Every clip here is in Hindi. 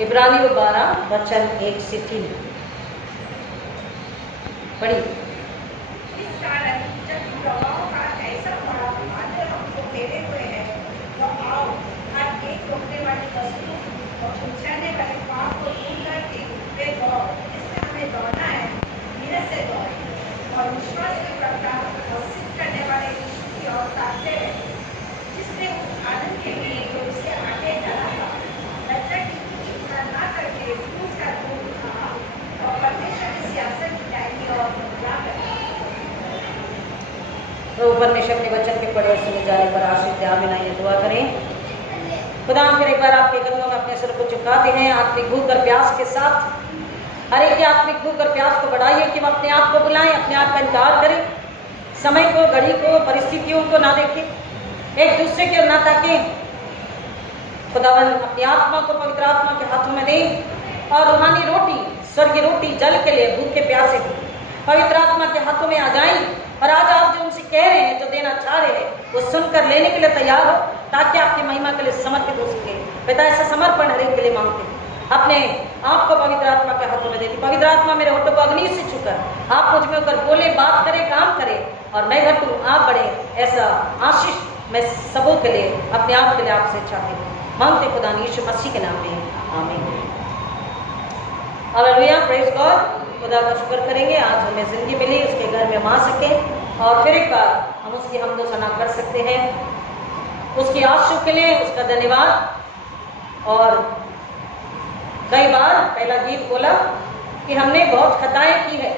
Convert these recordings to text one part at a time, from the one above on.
इब्रानियों 12 वचन 1 से 3 पढ़ी। इस कारण जब प्रभाव का ऐसा बड़ा बादल हमको घेरे हुए है, तो आओ हर एक रोकने वाली वस्तु और उछलने वाले पाप को दूर करके वे दौड़ जिसमें हमें दौड़ना है, धीरज से दौड़े और विश्वास के प्रकार और सिद्ध करने वाले यीशु की ओर ताकते रहे, जिसने उस आदमी के लिए जो उससे आगे चला था लज्जा की चिंता न करके क्रूस का दूर उठाया और परमेश्वर की सियासत की दाहिनी ओर मुद्रा करा। तो परमेश्वर के वचन के पढ़े सुने जाने पर आशीष दे। आमीन। आइए दुआ करें। खुदा हम फिर एक बार आपके कदमों में अपने सिर को झुकाते हैं आत्मिक भूख और प्यास के साथ। हर एक की आत्मिक भूख और प्यास को बढ़ाइए कि हम अपने आप को बुलाएं, अपने आप का इनकार करें, समय को, घड़ी को, परिस्थितियों को ना देखें, एक दूसरे की ओर ना ताकें। खुदावन अपनी आत्मा को पवित्र आत्मा के हाथों में दें और रूहानी रोटी, स्वर्गीय रोटी, जल के लिए भूखे प्यासे पवित्र आत्मा के हाथों में आ जाएं। और आज आप जो उनसे कह रहे हैं, जो देना चाह रहे हैं, वो सुनकर लेने के लिए तैयार हो, ताकि आपकी महिमा के लिए समर्पित हो सके। पिता ऐसा समर्पण हर एक के लिए मांगते हैं, अपने आप को पवित्र आत्मा के हाथों में देती। पवित्र आत्मा मेरे होठों को अग्नि से छूकर आप मुझ में होकर बोले, बात करे, काम करे और मैं घटूं आप बढ़े। ऐसा आशीष मैं सबों के लिए, अपने आप के लिए आपसे चाहती हूँ। मांगते खुदा यीशु मसीह के नाम में, आमीन। Hallelujah, praise God. खुदा का शुक्र करेंगे आज हमें जिंदगी मिली, उसके घर में हम आ सके और फिर एक बार हम उसकी हमदो सना कर सकते हैं। उसकी आशीष के लिए उसका धन्यवाद। और कई बार पहला गीत बोला कि हमने बहुत खताएं की है,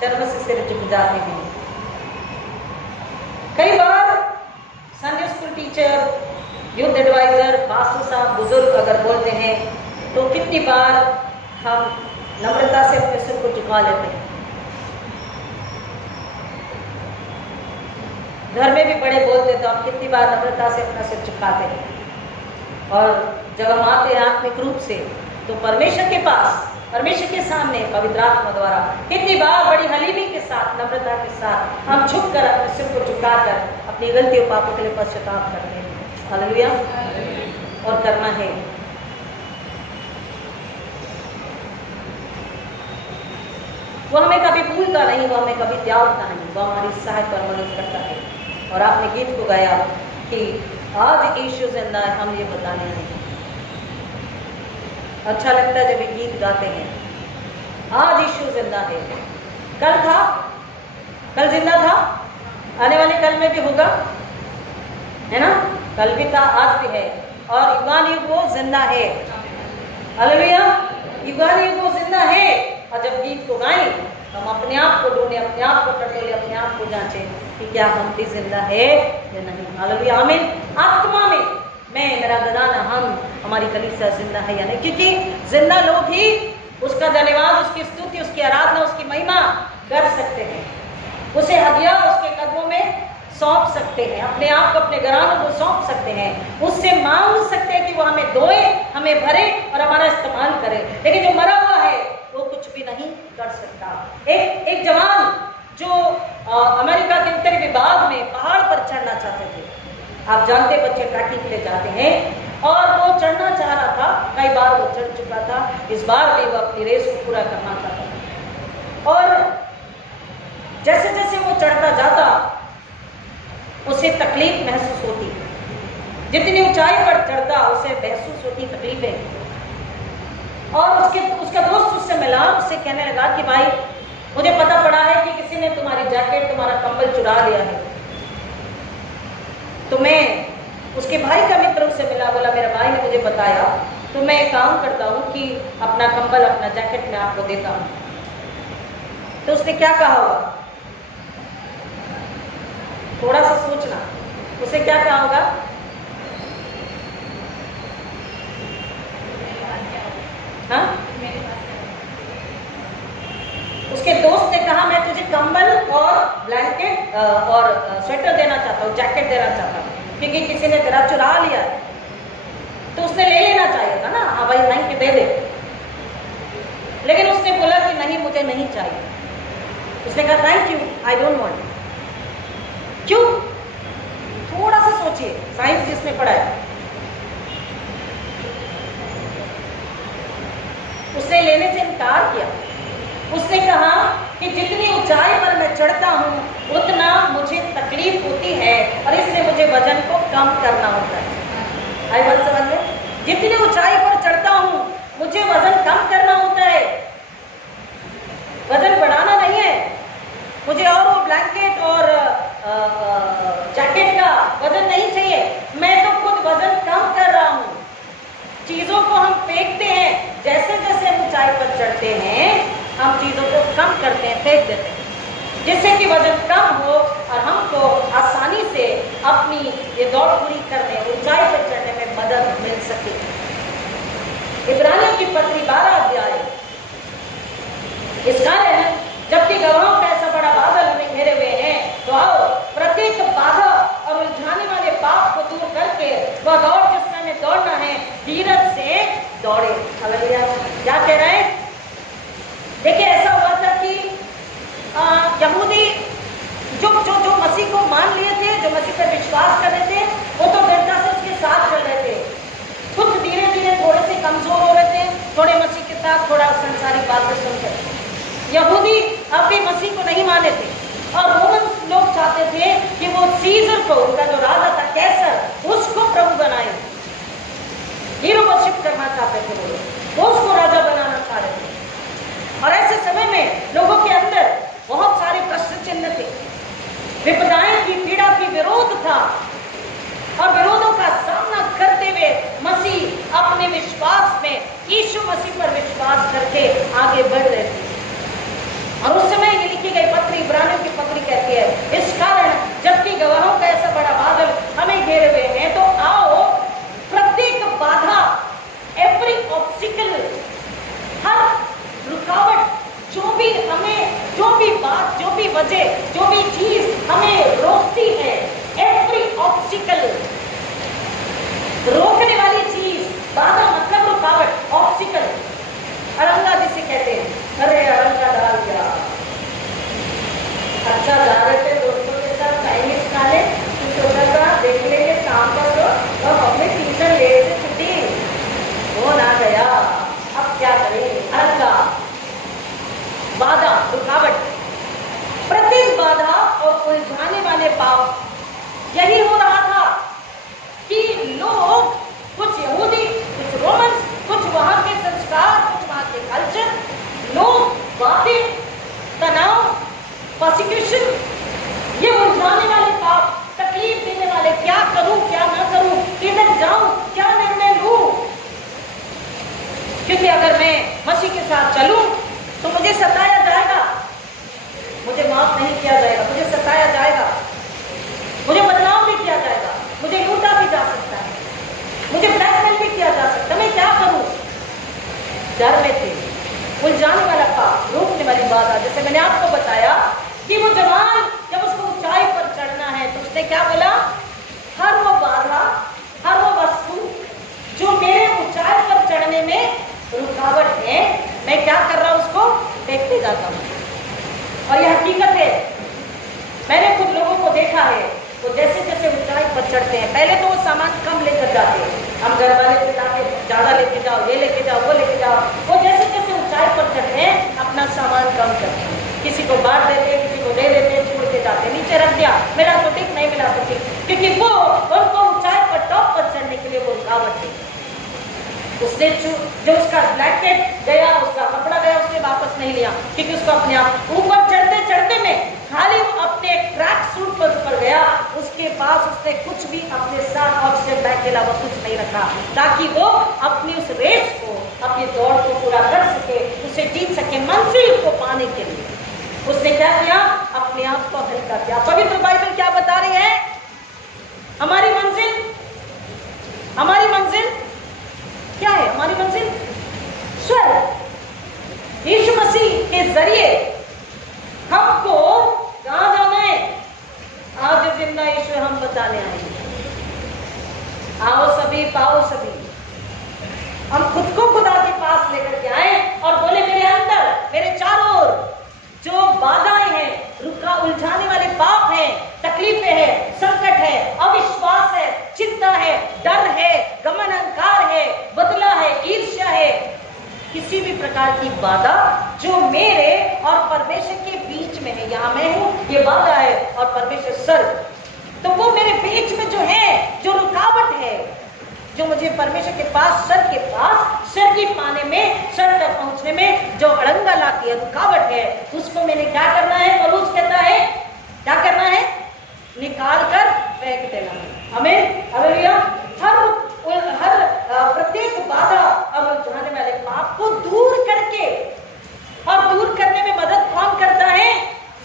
शर्म से सिर झुक जाते हैं। कई बार Sunday school teacher, youth advisor, pastor साहब, बुजुर्ग अगर बोलते हैं तो कितनी बार हम नम्रता से अपने सिर को झुका लेते हैं। घर में भी बड़े बोलते तो हम कितनी बार नम्रता से अपना सिर झुकाते हैं। और जब हम आते हैं आत्मिक रूप से तो परमेश्वर के पास, परमेश्वर के सामने पवित्र आत्मा द्वारा कितनी बार बड़ी हलीमी के साथ, नम्रता के साथ हम झुककर अपने सिर को झुकाकर अपनी गलतियों पापों के लिए पश्चाताप करते हैं। हालेलुया। और करना है। वो हमें कभी भूलता नहीं, वो हमें कभी त्यागता नहीं, वो हमारी सहायता और मदद करता है। और आपने गीत को गाया कि आज यीशु जिंदा है, हम ये बताने नहीं। अच्छा लगता है जब ये गीत गाते हैं, आज यीशु जिंदा है। कल था, कल जिंदा था, आने वाले कल में भी होगा, है ना? कल भी था, आज भी है और युगान युग वो जिंदा है। हालेलुया, युगान युग वो जिंदा है। और जब गीत को गाएं तो हम अपने आप को ढूंढें, अपने आप को टटोलें, अपने आप को जांचें कि क्या हम भी जिंदा है या नहीं। हालेलुया, आमीन। आत्मा में मैं, मेरा घराना, हम, हमारी कलीसिया जिंदा है या नहीं, क्योंकि जिंदा लोग ही उसका धन्यवाद, उसकी स्तुति, उसकी आराधना, उसकी महिमा कर सकते हैं। उसे हदिया उसके कदमों में सौंप सकते हैं, अपने आप को, अपने घरानों को सौंप सकते हैं, उससे मांग सकते हैं कि वो हमें धोए, हमें भरे और हमारा इस्तेमाल करे। लेकिन जो मरा हुआ है वो कुछ भी नहीं कर सकता। एक जवान जो अमेरिका के उत्तरी विभाग में पहाड़ पर चढ़ना चाहते थे, आप जानते बच्चे ट्रैकिंग के लिए जाते हैं, और वो चढ़ना चाह रहा था, कई बार वो चढ़ चुका था, इस बार भी वो अपनी रेस को पूरा करना चाहता था। और जैसे जैसे वो चढ़ता जाता उसे तकलीफ महसूस होती, जितनी ऊंचाई पर चढ़ता उसे महसूस होती तकलीफें। और उसका दोस्त उससे मिला, उससे कहने लगा कि भाई मुझे पता पड़ा है कि किसी ने तुम्हारी जैकेट, तुम्हारा कंबल चुरा लिया है। तो मैं, उसके भाई का मित्र उससे मिला, बोला मेरा भाई ने मुझे बताया, तो मैं एक काम करता हूँ कि अपना कंबल, अपना जैकेट मैं आपको देता हूँ। तो उसने क्या कहा होगा, थोड़ा सा सोचना, उसे क्या कहा होगा? हाँ? उसके दोस्त ने कहा मैं तुझे कंबल और ब्लैंकेट और स्वेटर देना चाहता हूँ, जैकेट देना चाहता हूँ, क्योंकि किसी ने तेरा चुरा लिया है। तो उसने ले लेना चाहिए था ना, हाँ भाई थैंक यू, दे दे। लेकिन उसने बोला कि नहीं, मुझे नहीं चाहिए। उसने कहा thank you, I don't want. क्यों? थोड़ा सा सोचिए, साइंस जिसने पढ़ा है। उसने लेने से इनकार किया। उसने कहा कि जितनी ऊंचाई पर मैं चढ़ता हूँ उतना मुझे तकलीफ होती है और इसलिए मुझे वजन को कम करना होता है। आई बात समझ में? जितनी ऊंचाई पर चढ़ता हूँ मुझे वजन कम करना होता है, वजन बढ़ाना नहीं है मुझे। और वो ब्लैंकेट और जैकेट का वजन नहीं चाहिए, मैं तो खुद वजन कम कर रहा हूँ। चीजों को हम फेंकते हैं, जैसे जैसे हम ऊंचाई पर चढ़ते हैं हम चीजों को कम करते हैं, फेंक देते हैं, जिससे कि वजन कम हो और हमको आसानी से अपनी ये दौड़ पूरी करने, ऊंचाई पर चढ़ने में मदद मिल सके। इब्रानियों की पत्री 12 अध्याय। इस कारण जबकि गवाहों का ऐसा बड़ा बादल हमें घेरे हुए हैं, तो आओ प्रत्येक बाधा और उलझाने वाले पाप को दूर करके वह दौड़ जिसमें हमें दौड़ना है धीरज से दौड़े। हालेलुया। क्या कह रहे हैं? देखिए, ऐसा हुआ था कि यहूदी जो जो जो मसीह को मान लिए थे, जो मसीह पर विश्वास कर रहे थे, वो तो दृढ़ता से उसके साथ चल रहे थे। कुछ धीरे धीरे थोड़े से कमजोर हो रहे थे, थोड़े मसीह के साथ थोड़ा संसारिक बातें सुनकर। यहूदी अब भी मसीह को नहीं माने थे और रोमन लोग चाहते थे कि वो सीजर को, उनका जो राजा था कैसर, उसको प्रभु बनाए। हीरो वर्शिप करना चाहते थे वो उसको राजा बनाना चाह रहे थे। और ऐसे समय में लोगों के अंदर बहुत सारे प्रश्न चिन्ह थे, विपदाएं थी, पीड़ा थी, विरोध था। और विरोधों का सामना करते हुए मसीह अपने विश्वास में यीशु मसीह पर विश्वास करके आगे बढ़ रहे थे। और उस समय ये लिखी गई पत्री, इब्रानियों की पत्री कहती है, इस कारण जबकि गवाहों का ऐसा बड़ा बादल हमें घेरे हुए हैं, तो आओ प्रत्येक बाधा, एवरी ऑब्स्टिकल, हर रुकावट, जो भी हमें, जो भी बात, जो भी वजह, जो भी चीज हमें रोकती है, एवरी ऑब्स्टिकल, रोकने वाली चीज, बाधा मतलब रुकावट, ऑब्स्टिकल, अड़ंगा जिसे कहते हैं। अरे अड़ंगा डाल दिया, अच्छा जा रहे थे दोस्तों के साथ चाइनीज खाने, सोचा था देख लेंगे शाम का तो, और अपने ट्यूशन ले से छुट्टी हो ना गया, अब क्या करेंगे? अड़ंगा, बाधा, रुकावट, प्रत्येक बाधा और उलझाने वाले पाप। यही हो रहा था कि लोग, कुछ यहूदी, कुछ रोमन, कुछ वहां के संस्कार, कुछ वहां के कल्चर, लोग, बातें, तनाव, प्रोसिक्यूशन, ये उलझाने वाले पाप, तकलीफ देने वाले, क्या करूं क्या ना करूं, किधर जाऊं, क्या निर्णय लूं। क्योंकि अगर मैं मसीह के साथ चलूं तो मुझे सताया जाएगा, मुझे माफ नहीं किया जाएगा, मुझे सताया जाएगा, मुझे बदनाम भी किया जाएगा, मुझे लूटा भी जा सकता है, मुझे ब्लैकमेल भी किया जा सकता है, मैं क्या करूं? डर में थे। उलझाने वाला पाप, रोकने वाली बाधा। जैसे मैंने आपको बताया कि वो जवान जब उसको ऊंचाई पर चढ़ना है तो उसने क्या बोला? हर वो बाधा, हर वो वस्तु जो मेरे ऊंचाई पर चढ़ने में रुकावट है, मैं क्या कर रहा हूं? उसको फेंकते जाता हूं। और यह हकीकत है, मैंने खुद लोगों को देखा है, वो जैसे जैसे ऊंचाई पर चढ़ते हैं, पहले तो वो सामान कम लेकर जाते हैं, हम घर वाले से जाके ज्यादा लेके जाओ, ये लेके जाओ, वो लेके जाओ। वो जैसे जैसे ऊंचाई पर चढ़ते हैं अपना सामान कम करते हैं, किसी को बांट देते हैं, किसी को दे देते हैं, छोड़ के जाते हैं, नीचे रख दिया, मिला तो ठीक, नहीं मिला तो ठीक, क्योंकि वो उनको ऊंचाई पर, टॉप पर चढ़ने के लिए वो रुकावट है। उसने जो उसका ब्लैंकेट गया, उसका कपड़ा गया, उसने वापस नहीं लिया, क्योंकि उसको अपने आप ऊपर चढ़ते चढ़ते में खाली अपने ट्रैक सूट पर ऊपर गया, उसके पास उसने कुछ भी अपने साथ ऑक्सीजन बैग के अलावा कुछ नहीं रखा, ताकि वो अपनी उस रेस को, अपनी दौड़ को पूरा कर सके, उसे जीत सके, मंजिल को पाने के लिए। उसने क्या किया? अपने आप को हल्का किया। पवित्र बाइबल क्या बता रही है? हमारी मंजिल, हमारी मंजिल क्या है? हमारी मंजिल स्वर्ग। यीशु मसीह के जरिए हमको कहां जाना है? आज जिंदा यीशु हम बताने आए। आओ सभी, पाओ सभी। हम खुद को खुदा के पास लेकर के आए और बोले, मेरे अंदर, मेरे चारों ओर जो बाधाएं हैं, रुका, उलझाने वाले पाप हैं, तकलीफें हैं, संकट है, अविश्वास है, चिंता है, डर है, गमन, अहंकार है, बदला है, ईर्ष्या है, किसी भी प्रकार की बाधा जो मेरे और परमेश्वर के बीच में है, यहाँ मैं हूं, ये बाधा है और परमेश्वर स्वर्ग, तो वो मेरे बीच में जो है, जो रुकावट है, जो मुझे परमेश्वर के पास, स्वर्ग के पास, स्वर्ग पाने में, स्वर्ग तक पहुंचने में जो अड़ंगा लाती है, रुकावट है, उसको मैंने क्या करना है? पौलुस कहता है क्या करना है? निकाल कर फेंक देना। हमें हालेलुया। हर प्रत्येक बाधा और उलझाने वाले पाप को दूर करके, और दूर करने में मदद कौन करता है?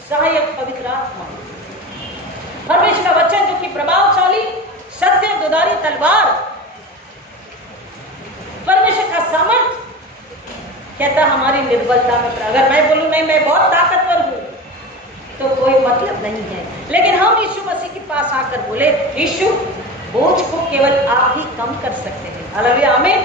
सहायक पवित्र आत्मा। परमेश्वर का वचन जो कि प्रभावशाली, सत्य, दुधारी तलवार, परमेश्वर का सामर्थ कहता हमारी निर्बलता में। अगर मैं बोलूं नहीं मैं बहुत ताकतवर हूं तो कोई मतलब नहीं है, लेकिन हम यीशु मसीह के पास आकर बोले, यीशु बोझ को केवल आप ही कम कर सकते हैं। हालेलुया, आमीन।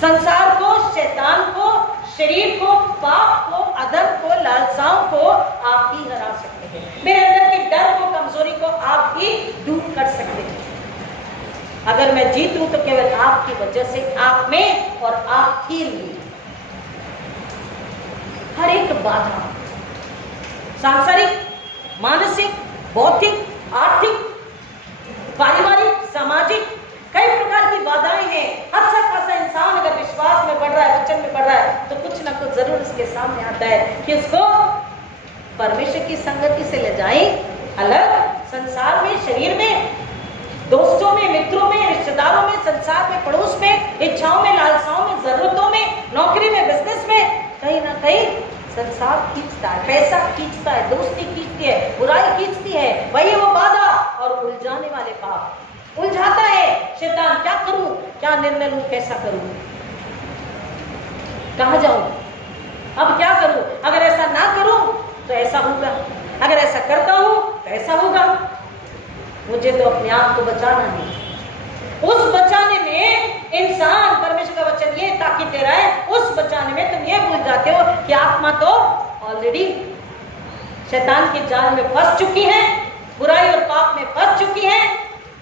संसार को, शैतान को, शरीर को, पाप को, अधर्म को, लालसाओं को आप ही हरा सकते हैं। मेरे अंदर के डर को, कमजोरी को आप ही दूर कर सकते हैं। अगर मैं जीतूं तो केवल आपकी वजह से, आप में और आप ही लिए। हर एक बाधा, सांसारिक, मानसिक, भौतिक, आर्थिक, पारिवारिक, सामाजिक, कई प्रकार की बाधाएं हैं। अच्छा खासा इंसान अगर विश्वास में बढ़ रहा है, वचन में बढ़ रहा है, तो कुछ ना कुछ जरूर उसके सामने आता है कि उसको परमेश्वर की संगति से ले जाए अलग, संसार में, शरीर में, दोस्तों में, मित्रों में, रिश्तेदारों में, संसार में, पड़ोस में, इच्छाओं में, लालसाओं में, जरूरतों में, नौकरी में, बिजनेस में, कहीं ना कहीं संसार खींचता है, पैसा खींचता है, दोस्ती खींचती है, बुराई खींचती है। वही वो बाधा और उलझाने वाले पाप उलझाता है शैतान। क्या करूं, क्या निर्णय लूं, कैसा करूं, कहां जाऊं, अब क्या करूं? अगर ऐसा ना करूं तो ऐसा होगा, अगर ऐसा करता हूं तो ऐसा होगा। मुझे तो अपने आप को बचाना है। उस बचाने में इंसान, परमेश्वर का वचन ये ताकीद दे रहा है, उस बचाने में तुम ये भूल जाते हो कि आत्मा तो ऑलरेडी शैतान के जाल में फंस चुकी है, बुराई और पाप में फंस चुकी है।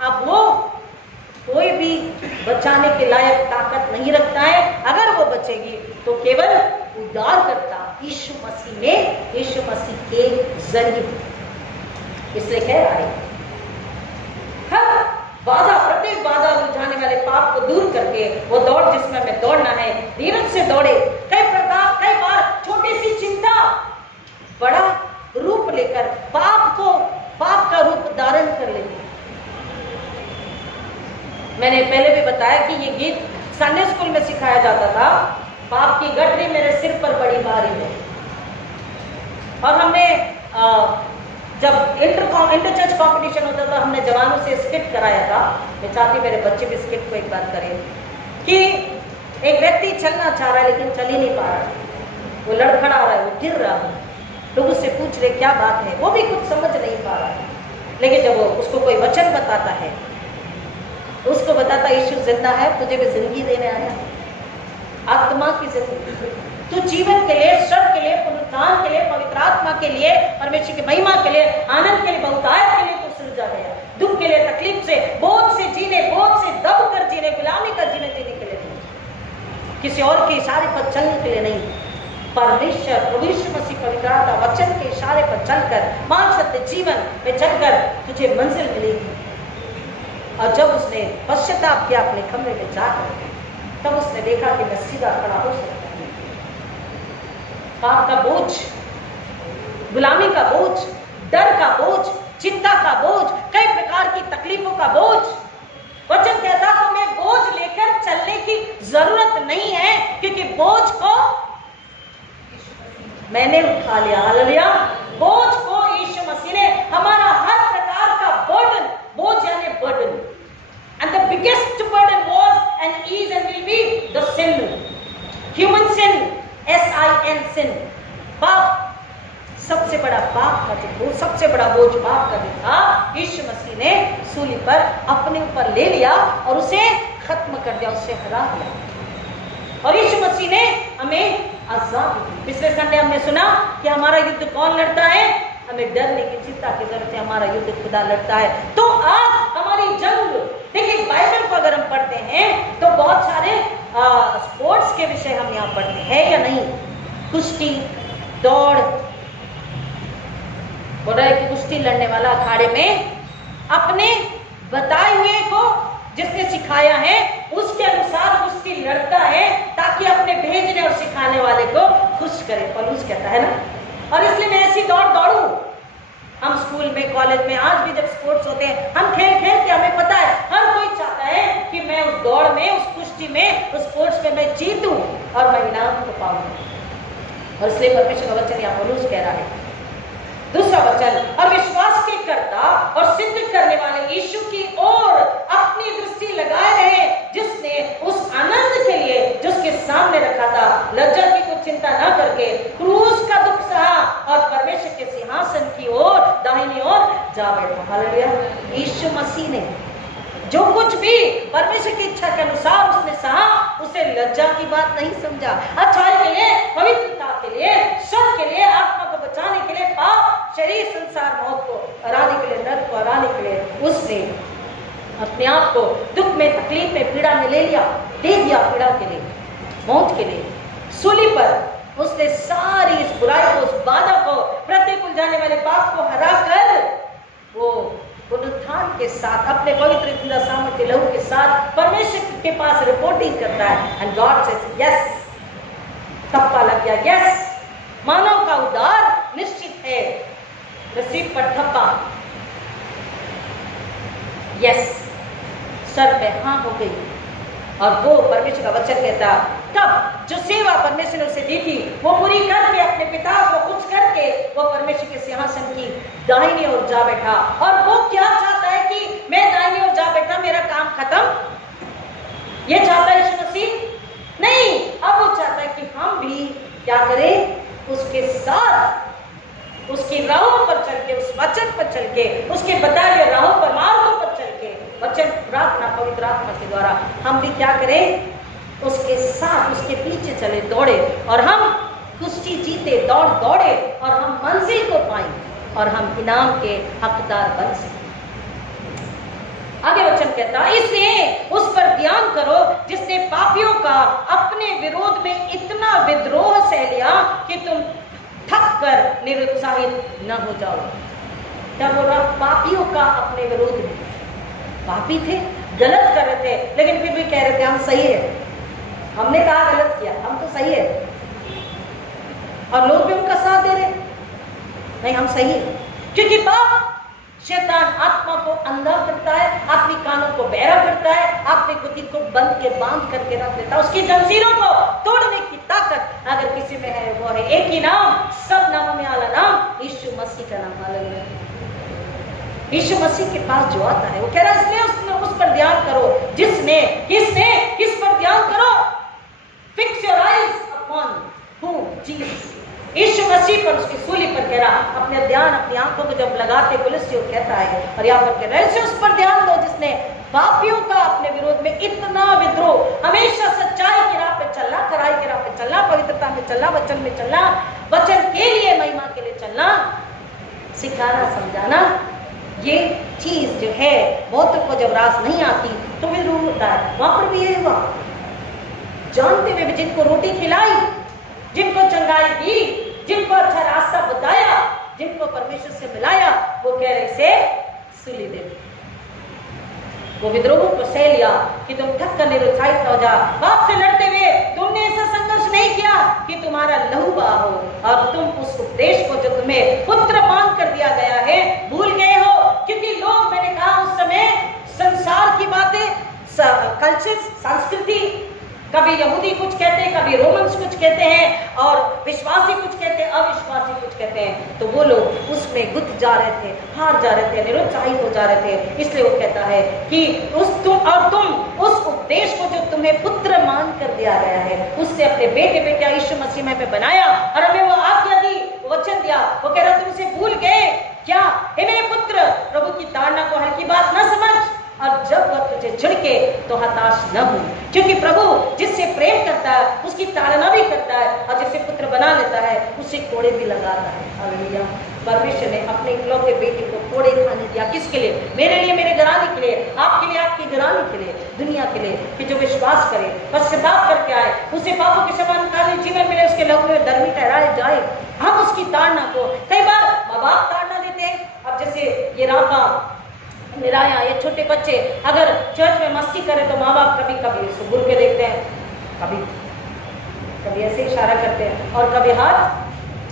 अब वो कोई भी बचाने के लायक ताकत नहीं रखता है। अगर वो बचेगी तो केवल उद्धारकर्ता यीशु मसीह में, यीशु मसीह के जरिए। इसलिए कह रहा है हर बाधा, प्रत्येक बाधा उलझाने वाले पाप को दूर करके वो दौड़ जिसमें हमें दौड़ना है, धीरज से दौड़े। कई बार छोटी सी चिंता बड़ा रूप लेकर पाप का रूप धारण कर लेती है। मैंने पहले भी बताया कि ये गीत संडे स्कूल में सिखाया जाता था, पाप की गठरी मेरे सिर पर बड़ी भारी है। और हमने जब इंटर चर्च कंपटीशन होता था, हमने जवानों से स्किट कराया था। मैं चाहती मेरे बच्चे भी स्किट को एक बार करें कि एक व्यक्ति चलना चाह रहा है लेकिन चल ही नहीं पा रहा, वो लड़खड़ा रहा है, वो गिर रहा है, लोग उससे पूछ रहे क्या बात है, वो भी कुछ समझ नहीं पा रहा है। लेकिन जब वो उसको कोई वचन बताता है तो उसको बताता यीशु जिंदा है, तुझे भी जिंदगी देने आया, आत्मा की जिंदगी। तू जीवन के लिए, स्वर्ग के लिए, पुनरुत्थान के लिए, पवित्र आत्मा के लिए, परमेश्वर की महिमा के लिए, आनंद के लिए, बहुतायत के लिए तू सृजा गया। दुख के लिए, तकलीफ से, बोझ से जीने, बोझ से दब कर जीने, गुलामी का जीने देने के लिए नहीं, किसी और के इशारे पर चलने के लिए नहीं। परमेश्वर प्रभु यीशु मसीह पवित्र आत्मा वचन के इशारे पर चलकर, मान सत्य जीवन में चलकर तुझे मंजिल मिलेगी। और जब उसने पश्चाताप किया अपने कमरे में जाकर, तब उसने देखा कि मैं सीधा खड़ा हो सकता हूं। पाप का बोझ, गुलामी का बोझ, डर का बोझ, चिंता का बोझ, कई प्रकार की तकलीफों का बोझ, वचन कहता तुम्हें बोझ लेकर चलने की जरूरत नहीं है, क्योंकि बोझ को मैंने उठा लिया। हालेलुया। बोझ को यीशु मसीह ने, हमारा हर प्रकार का बर्डन, बोझ यानी burden, and the biggest burden was and is and will be the sin, human sin, sin, sin, पाप। सबसे बड़ा पाप का जो, सबसे बड़ा बोझ पाप का जो था, यीशु मसीह ने सूली पर अपने ऊपर ले लिया और उसे खत्म कर दिया, उससे हरा दिया। और यीशु मसीह ने हमें आजादी दी। पिछले संडे हमने सुना कि हमारा युद्ध कौन लड़ता है, हमें डरने की चिंता की जरूरत है, हमारा युद्ध खुदा लड़ता है। तो आज हमारी जंग, देखिए बाइबल को अगर हम पढ़ते हैं तो बहुत सारे स्पोर्ट्स के विषय हम यहाँ पढ़ते कुश्ती, दौड़, बोल रहा है कि कुश्ती लड़ने वाला अखाड़े में अपने बताए हुए को जिसने सिखाया है उसके अनुसार कुश्ती लड़ता है ताकि अपने भेजने और सिखाने वाले को खुश करे। पौलुस कहता है ना, और इसलिए मैं ऐसी दौड़ दौड़ू। हम स्कूल में, कॉलेज में, आज भी जब स्पोर्ट्स होते हैं, हम खेल खेल के हमें पता है हर कोई चाहता है कि मैं उस दौड़ में, उस कुश्ती में, उस स्पोर्ट्स में मैं जीतूं और मैं इनाम को पाऊं। और इसलिए परमेश्वर का वचन यहाँ पौलुस कह रहा है, दूसरा वचन, और विश्वास के कर्ता और सिद्ध करने वाले यीशु की ओर अपनी दृष्टि लगाए रहे, जिसने उस आनंद के लिए जो उसके सामने रखा था लज्जा की कुछ चिंता न करके क्रूस का दुख सहा और परमेश्वर के सिंहासन की ओर दाहिनी ओर जा बैठा। हालेलुया। यीशु मसीह ने जो कुछ भी परमेश्वर की इच्छा के अनुसार उसने सहा, उसे लज्जा की बात नहीं समझा। अच्छाई के लिए, पवित्रता के लिए, स्वर्ग के लिए, आत्मा को बचाने के लिए, पाप, शरीर, संसार, मौत को हराने के लिए, नरक को हराने के लिए उसने अपने आप को दुख में, तकलीफ में, पीड़ा में ले लिया, दे दिया पीड़ा के लिए, मौत के लिए। सूली पर उसने सारी इस बुराई को, उस बाधा को, प्रतिकूल जाने वाले पाप को हरा कर वो पुनरुत्थान के साथ अपने पवित्र इतना सामर्थ्य लहू के साथ परमेश्वर के पास रिपोर्टिंग करता है। एंड गॉड सेज यस, थप्पा लग गया, यस, मानव का उद्धार निश्चित है। रसीद पर थप्पा, यस, सर पे हाँ हो गई। और वो परमेश्वर का वचन कहता, तब जो सेवा परमेश्वर ने उसे दी थी वो पूरी करके अपने पिता को खुश करके वो परमेश्वर के सिंहासन की दाहिनी ओर जा बैठा। और वो क्या चाहता है कि मैं दाहिनी ओर जा बैठा, मेरा काम खत्म, ये चाहता है यीशु मसीह? नहीं, अब वो चाहता है कि हम भी क्या करें, उसके साथ, उसकी राहों पर चल के, उस वचन पर चल के, उसके बताए हुए राहों पर, मार्गों पर चल के, वचन, प्रार्थना, पवित्र आत्मा के द्वारा हम भी क्या करें, उसके साथ, उसके पीछे चले, दौड़े, और हम कुश्ती जीते, दौड़ दौड़े, और हम मंजिल को पाएं, और हम इनाम के हकदार बन सकें। आगे वचन कहता, इसलिए उस पर ध्यान करो जिसने पापियों का अपने विरोध में इतना विद्रोह सह लिया कि तुम थक कर निरुत्साहित न हो जाओ। क्या बोल रहा? पापियों का अपने विरोध में, पापी थे, गलत कर रहे थे, लेकिन फिर भी कह रहे थे हम सही है, हमने कहा गलत किया, हम तो सही है, और लोग भी उनका साथ दे रहे, नहीं हम सही है। क्योंकि पाप, शैतान आत्मा को अंधा करता है, अपनी कानों को बहरा करता है, अपने बुद्धि को बंद के बांध करके रख देता है। उसकी जंजीरों को तोड़ने की ताकत अगर किसी में है, वो है एक ही नाम, सब नामों में आला नाम, यीशु मसीह का नाम। हालेलुया। यीशु मसीह के पास जो आता है वो कह रहा है इसलिए उस पर ध्यान करो जिसने, किसने, किस पर ध्यान करो? Fix your eyes upon whom, Jesus, यीशु मसीह पर, उसकी सूली पर कह रहा, अपने ध्यान, अपनी आंखों को जब लगाते पुलिस जो कहता है, और यहाँ पर कह रहा है उस पर ध्यान दो जिसने पापियों का अपने विरोध में इतना विद्रोह, हमेशा सच्चाई की राह पे चलना, खराई की राह पे चलना, पवित्रता में चलना, वचन में चलना, वचन के लिए, महिमा के लिए चलना, सिखाना, समझाना, ये चीज जो है बहुतों को जब रास नहीं आती तो विद्रोह होता है। वहां पर भी ये हुआ, जानते हुए भी जिनको रोटी खिलाई, जिनको चंगाई दी, जिनको अच्छा रास्ता बताया, जिनको परमेश्वर से मिलाया, वो कह रहे से सूली दे, वो विद्रोह को सह लिया कि तुम थक कर निरुत्साहित हो जा। बाप से लड़ते हुए तुमने ऐसा संघर्ष नहीं किया कि तुम्हारा लहू बहा हो, और तुम उस उपदेश को जो तुम्हें पुत्र मान कर दिया गया है भूल गए हो। क्योंकि लोग, मैंने कहा उस समय संसार की बातें, कल्चर, संस्कृति, कभी यहूदी कुछ कहते हैं, कभी रोमन्स कुछ कहते हैं, और विश्वासी कुछ कहते हैं, अविश्वासी कुछ कहते हैं, तो वो लोग उसमें गुथ जा रहे थे, हार जा रहे थे, निरुत्साहित हो जा रहे थे। इसलिए वो कहता है कि तुम उस उपदेश को जो तुम्हें पुत्र मान कर दिया गया है, उससे अपने बेटे पे क्या यीशु मसीह में बनाया और हमें वो आज्ञा दी, वचन दिया, वो कह रहा तुम उसे भूल गए क्या? हे मेरे पुत्र, प्रभु की ताड़ना को हल्की बात न समझ, और जब वह तुझे झिड़के तो हताश न हो, क्योंकि प्रभु जिससे प्रेम करता है उसकी ताड़ना भी करता है, और जिसे पुत्र बना लेता है उसे कोड़े भी लगाता है। हालेलुया। परमेश्वर ने अपने इकलौते बेटे को कोड़े खाने दिया, किसके लिए? मेरे लिए, मेरे घराने के लिए, आपके लिए, आपकी घराने के लिए, दुनिया के लिए, कि जो विश्वास करे, पश्चाताप करके आए, उसे पापों के क्षमाकालीन जीवन मिले, उसके लहू में धर्मी ठहराया जाए, हम उसकी ताड़ना को, कई बार माँ बाप ताड़ना देते हैं। अब जैसे ये राका, निराया, ये छोटे बच्चे अगर चर्च में मस्ती करें तो माँ बाप कभी कभी उसको घूर के देखते हैं, कभी कभी ऐसे इशारा करते हैं और कभी हाथ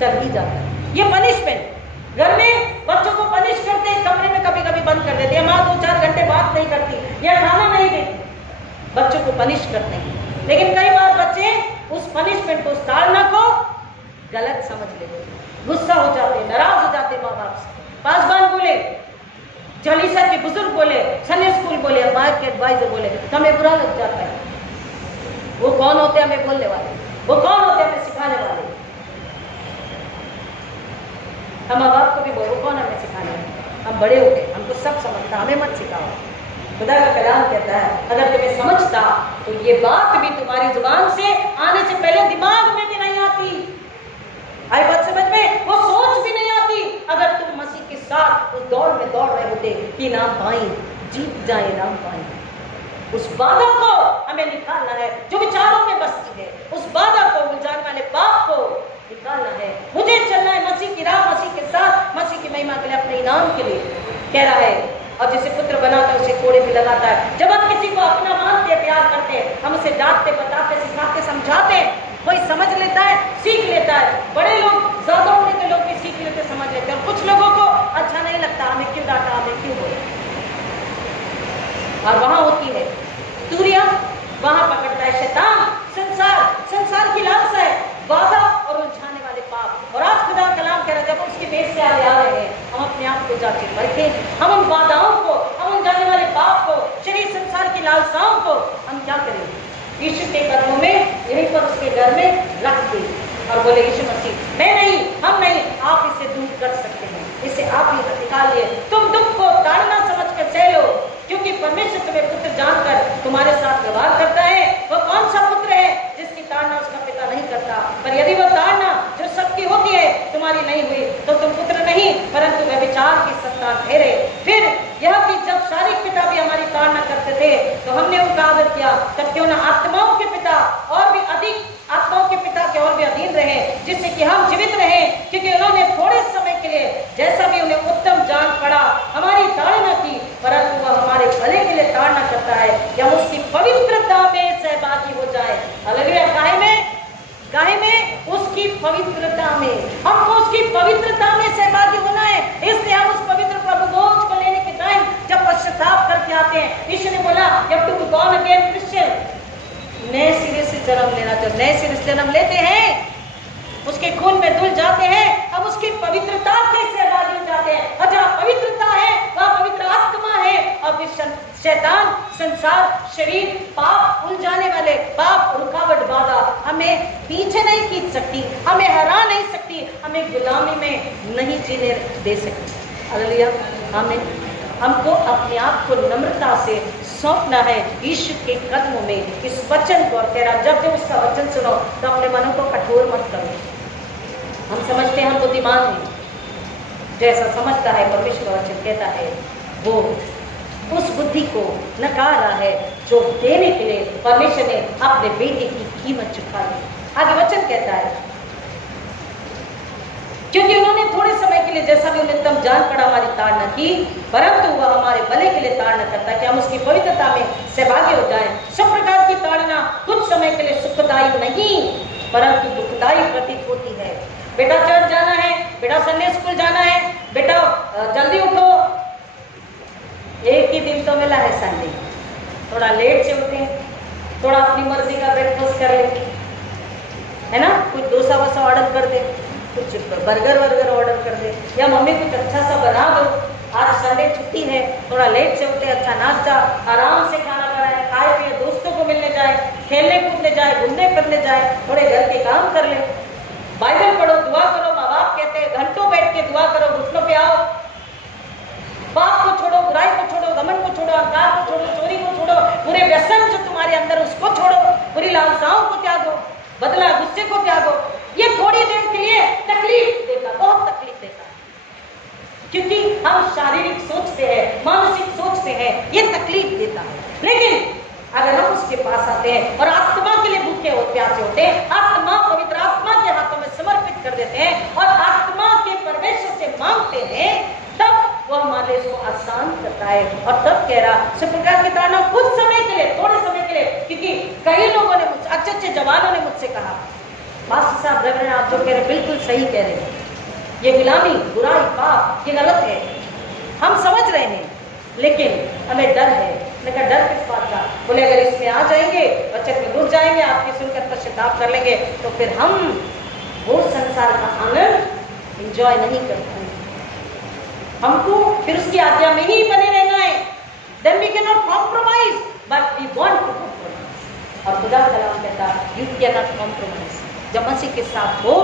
चल ही जाता है। ये पनिशमेंट, घर में बच्चों को पनिश करते हैं, कमरे में कभी कभी बंद कर देते हैं, माँ 2-4 घंटे बात नहीं करती या खाना नहीं देती, बच्चों को पनिश करते हैं। लेकिन कई बार बच्चे उस पनिशमेंट को, उस ताड़ना को गलत समझ लेते हैं, गुस्सा हो जाते हैं, नाराज हो जाते हैं माँ बाप से। पासवान बोले, चालीसा के बुजुर्ग बोले, संडे स्कूल बोले, बाइक के एडवाइजर बोले, तो हमें बुरा लग जाता है। वो कौन होते हैं हमें बोलने वाले, वो कौन होते हैं हमें सिखाने वाले? हम माँ बाप को भी बोलो, कौन हमें सिखाने वाले? हम बड़े हो गए, हमको सब समझता, हमें मत सिखाओ। खुदा का कलाम कहता है अगर तुम्हें समझता तो ये बात भी तुम्हारी जुबान से आने से पहले दिमाग में भी नहीं आती। आई बात समझ में? वो सोच भी नहीं आती अगर तुम मसीह के साथ उस दौड़ में दौड़ रहे होते कि नाम पाएं, जीत जाए, नाम पाएं। उस बाधा को हमें निकालना है जो विचारों में बसती है, उस बाधा को, उलझाने वाले पाप को निकालना है। मुझे चलना है मसीह की राह, मसीह के साथ, मसीह की महिमा के लिए, अपने इनाम के लिए, कह रहा है। और जिसे पुत्र बनाता है उसे कोड़े भी लगाता है। जब हम किसी को अपना मानते हैं, प्यार करते हैं, हम उसे डांटते, बताते, सिखाते, समझाते हैं, कोई समझ लेता है, सीख लेता है। बड़े लोग, ज्यादा उम्र के लोग भी सीख लेते, समझ लेते हैं। और कुछ लोगों को अच्छा नहीं लगता, हमें क्यों डांटा, हमें क्यों बोला। और वहां होती है दूरियां, वहां पकड़ता है शैतान, संसार की लालसा है, बाधा और उलझाने वाले पाप। और आज खुदा कलाम कह रहा है जब उसके बेस से आगे आ रहे हैं, हम अपने आप को जाके परखें, हम उन बाधाओं को, हम उलझाने वाले पाप को, शरीर संसार की लालसाओं को हम क्या करेंगे? यीशु के कदमों में, यहीं पर उसके घर में रख दे और बोले यीशु मसीह, मैं नहीं, हम नहीं, आप इसे दूर कर सकते हैं, इसे आप ही निकालिए। तुम दुख को ताड़ना समझ कर सह लो, क्योंकि परमेश्वर तुम्हें पुत्र जानकर तुम्हारे साथ व्यवहार करता है। वो कौन सा पुत्र है जिसकी ताड़ना उसका पिता नहीं करता? पर यदि वो ताड़ना जो सबकी होती है तुम्हारी नहीं हुई तो तुम पुत्र नहीं परंतु व्यभिचार की संतान ठहरे। फिर यह कि जब शारीरिक पिता भी हमारी ताड़ना करते थे तो हमने उनका आदर किया, तब क्यों न आत्माओं के पिता और भी अधिक, आत्माओं के पिता के और भी अधीन रहे, जिससे कि हम जीवित रहे। क्योंकि उन्होंने थोड़े समय के लिए, जैसा भी उन्हें उत्तम जान पड़ा, हमारी ताड़ना की, परंतु वह हमारे भले के लिए ताड़ना करता है कि हम उसकी पवित्रता में सहभागी हो जाए। हालेलुया। काहे में? उसकी पवित्रता में। हमको उसकी पवित्रता में सहभागी होना है। इसलिए हम उस पवित्र प्रभु भोज को लेने के टाइम जब पश्चाताप करके आते हैं, यीशु ने बोला जब तुम बॉर्न अगेन क्रिश्चियन, नए सिरे से जन्म लेना, जब नए सिरे से जन्म लेते हैं, उसके खून में धुल जाते हैं, हम उसकी पवित्रता के सहभागी हो जाते हैं। और जहाँ पवित्रता है वहाँ पवित्र आत्मा है। और फिर शैतान, संसार, शरीर, पाप, उलझाने वाले पाप, रुकावट, बाधा हमें पीछे नहीं खींच सकती, हमें हरा नहीं सकती, हमें गुलामी में नहीं जीने दे सकती। हालेलुया। आमीन। हमको अपने आप को नम्रता से सौंपना है यीशु के कदमों में, इस वचन को। और कह रहा जब उसका वचन सुनो तो अपने मनों को कठोर मत करो। हम समझते हैं हम बुद्धिमान हैं, जैसा समझता है परमेश्वर वचन कहता है वो उस बुद्धि को नकार रहा है जो देने के लिए परमेश्वर ने अपने बेटे की कीमत चुका दी। आगे वचन कहता है क्योंकि उन्होंने थोड़े समय के लिए, जैसा भी उन्हें तब जान पड़ा, हमारी ताड़ना की, परंतु वह हमारे भले के लिए ताड़ना करता है कि हम उसकी पवित्रता में सहभागी हो जाएं। सब प्रकार की ताड़ना कुछ समय के लिए सुखदायी नहीं परंतु दुखदायी प्रतीत होती है। बेटा चर्च जाना है, बेटा संडे स्कूल जाना है, बेटा जल्दी उठो। एक ही दिन तो मिला है संडे, थोड़ा लेट से उठे, थोड़ा अपनी मर्जी का ब्रेकफास्ट कर ले, है ना, कुछ डोसा वोसा ऑर्डर कर दे, कुछ बर्गर वर्गर ऑर्डर कर दे, या मम्मी कुछ अच्छा सा बना दो। आज संडे छुट्टी है, थोड़ा लेट से उठे, अच्छा नाश्ता, आराम से खाना बनाए, खाए पिए, दोस्तों को मिलने जाए, खेलने कूदने जाए, घूमने फिरने जाए, थोड़े घर के काम कर ले, बाइबल पढ़ो, दुआ करो। माँ बाप कहते हैं घंटों बैठ के दुआ करो, घुटनों पे आओ। पाप को छोड़ो, बुराई को छोड़ो, घमंड को छोड़ो, अहंकार को छोड़ो, चोरी को छोड़ो, पूरे व्यसन जो तुम्हारे अंदर उसको छोड़ो, पूरी लालसाओं को त्यागो, बदला गुस्से को त्यागो। ये थोड़ी देर के लिए तकलीफ देता, बहुत तकलीफ देता है, क्योंकि हम शारीरिक सोचते हैं, मानसिक सोचते हैं, ये तकलीफ देता है। लेकिन अगर हम उसके पास आते हैं और आत्मा के लिए भूखे और प्यासे होते हैं, आत्मा, पवित्र आत्मा के हाथों में समर्पित है और तब कह रहा सब प्रकार की ताड़ना कुछ समय के लिए, थोड़े समय के लिए, क्योंकि कई लोगों ने मुझसे, अच्छे अच्छे जवानों ने मुझसे कहा मास्टर साहब लग रहे हैं आप जो कह रहे हैं बिल्कुल सही कह रहे हैं, ये गुलामी, बुराई, पाप ये गलत है, हम समझ रहे हैं, लेकिन हमें डर है। मैंने कहा डर किस बात का? बोले अगर इसमें आ जाएंगे और चक्कर रुक जाएंगे, आपकी सुनकर पश्चाताप कर लेंगे, तो फिर हम वो संसार का आनंद एंजॉय नहीं कर पाएंगे, हमको फिर उसकी आज्ञा में ही बने रहना है। Then we cannot compromise, but we want to compromise. और खुदा कलाम कहता you cannot compromise। जब मसीह के साथ हो,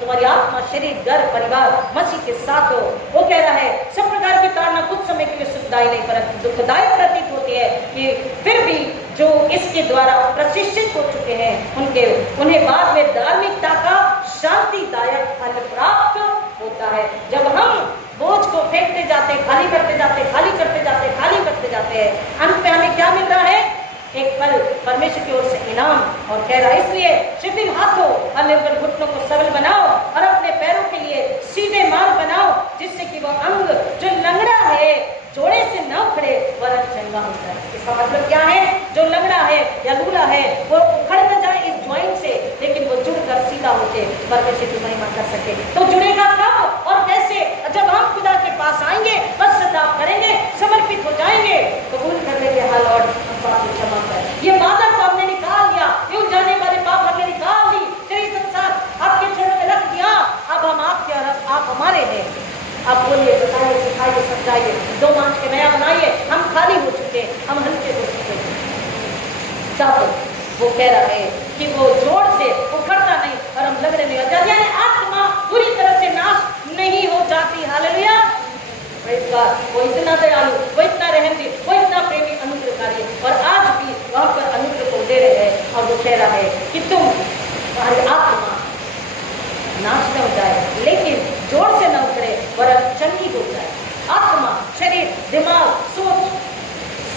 तुम्हारी आत्मा, शरीर, घर, परिवार मसीह के साथ हो, वो कह रहा है सब प्रकार की ताड़ना कुछ समय के लिए सुखदायी नहीं परंतु दुखदायी प्रतीत होती है, कि फिर भी जो इसके द्वारा प्रशिक्षित हो चुके हैं उन्हें बाद में धार्मिकता का शांतिदायक फल प्राप्त होता है। जब हम बोझ को फेंकते जाते, खाली करते जाते, खाली करते जाते, खाली करते जाते हैं, अंत में हमें क्या मिल रहा है? एक फल परमेश्वर की ओर से इनाम। और कह रहा है इसलिए शिथिल हाथों और निर्बल घुटनों को सबल बनाओ और अपने पैरों के लिए सीधे मार्ग बनाओ, जिससे कि वो अंग जो लंगड़ा है जोड़े से न उखड़े वरन चंगा हो जाए। इसका मतलब क्या है? जो लंगड़ा है या लूला है वो उखड़ न जाए इस ज्वाइंट से, लेकिन वो जुड़कर सीधा होके परमेश्वर की महिमा कर सके। तो जुड़ेगा कब और कैसे? जब हम खुदा के पास आएंगे, पश्चाताप करेंगे, समर्पित हो जाएंगे, कबूल कर लेंगे, हाँ लॉर्ड हम पाप क्षमा कर। ये बाधा को हमने निकाल दिया, क्यों जाने वाले पाप हमने निकाल दी, तेरी संसार आपके चरणों में रख दिया, अब हम आपके और आप हमारे हैं। आप बोलिए, बताइए, सिखाइए, समझाइए, दो मांझ के नया बनाइए, हम खाली हो चुके, हम हल्के हो चुके हैं। तब वो कह रहा है कि वो जोड़ से उखड़ता नहीं और हम लगने नहीं लग, यानी आत्मा पूरी तरह से नाश नहीं हो जाती। हालेलुया। वो इतना दयालु, वो इतना रहमदिल, वो इतना प्रेमी, अनुग्रहकारी, और आज भी वहां पर अनुग्रह को दे रहे हैं। और वो कह रहा है कि तुम्हारी आत्मा नाश न हो जाए, लेकिन जोर से न उतरे वरन चंगी हो जाए। आत्मा, शरीर, दिमाग, सोच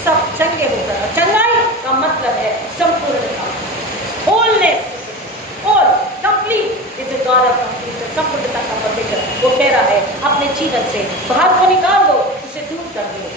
सब चंगे होकर, चंगाई का मतलब है संपूर्णता, होलनेस और complete is the God of completion, संपूर्णता का परमेश्वर। वो कह रहा है अपने जीवन से बाहर को निकाल दो, उसे दूर कर दो।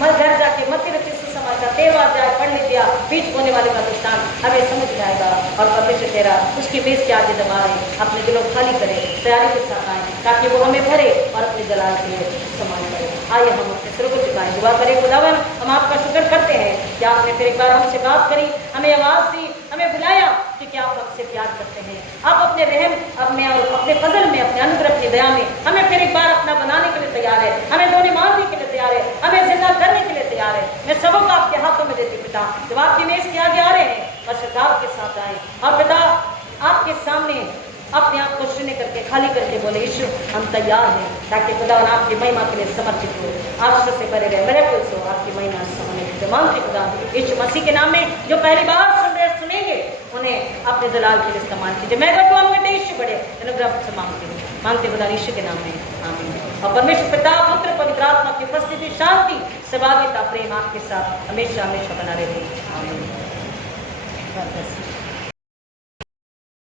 मर घर जाके मत रखे सुसमाचार, तेरवार जाए पढ़ लीजिए, बीच होने वाले का दृष्टान हमें समझ में आएगा। और परमेश्वर कह रहा उसकी बेस के आगे दबा रहे, अपने दिलों खाली करें, तैयारी के साथ आए, ताकि वो हमें भरे और अपने जलाल के लिए सम्मान करें। आइए हम अपने सिरों को झुकाएं, दुआ करें। खुदावन हम आपका शुक्र करते हैं कि आपने फिर एक बार हमसे बात करी, हमें आवाज़ दी, हमें बुलाया, क्योंकि आप हमसे प्यार करते हैं। आप अपने रहम, अपने फजल में, अपने अनुग्रह, अपनी दया में हमें फिर एक बार अपना बनाने के लिए तैयार है, हमें धोने मारने के लिए तैयार है, हमें जिंदा करने के लिए तैयार है। मैं सबक आपके हाथों में देती पिता, जब आपकी मेज के आगे आ रहे हैं, पश्चाताप के साथ आए और पिता आपके सामने अपने आप को शून्य करके, खाली करके बोले यीशु हम तैयार हैं, ताकि खुदा आपकी महिमा के लिए समर्पित हो, आशीष से भरे गए मेरे कुछ हो आपकी महिमा समर्पित मांगते खुदा यीशु मसीह के नाम में। जो पहली बार सुनेंगे उन्हें अपने जलाल के लिए इस्तेमाल कीजिए। मैं कहता हूँ बेटे यीशु बड़े अनुग्रह से मांगते खुदा यीशु के नाम में, आमीन। और परमेश्वर पिता, पुत्र, पवित्र आत्मा की उपस्थिति, शांति, सहभागिता, प्रेम आपके साथ हमेशा हमेशा बना रहे। आमीन।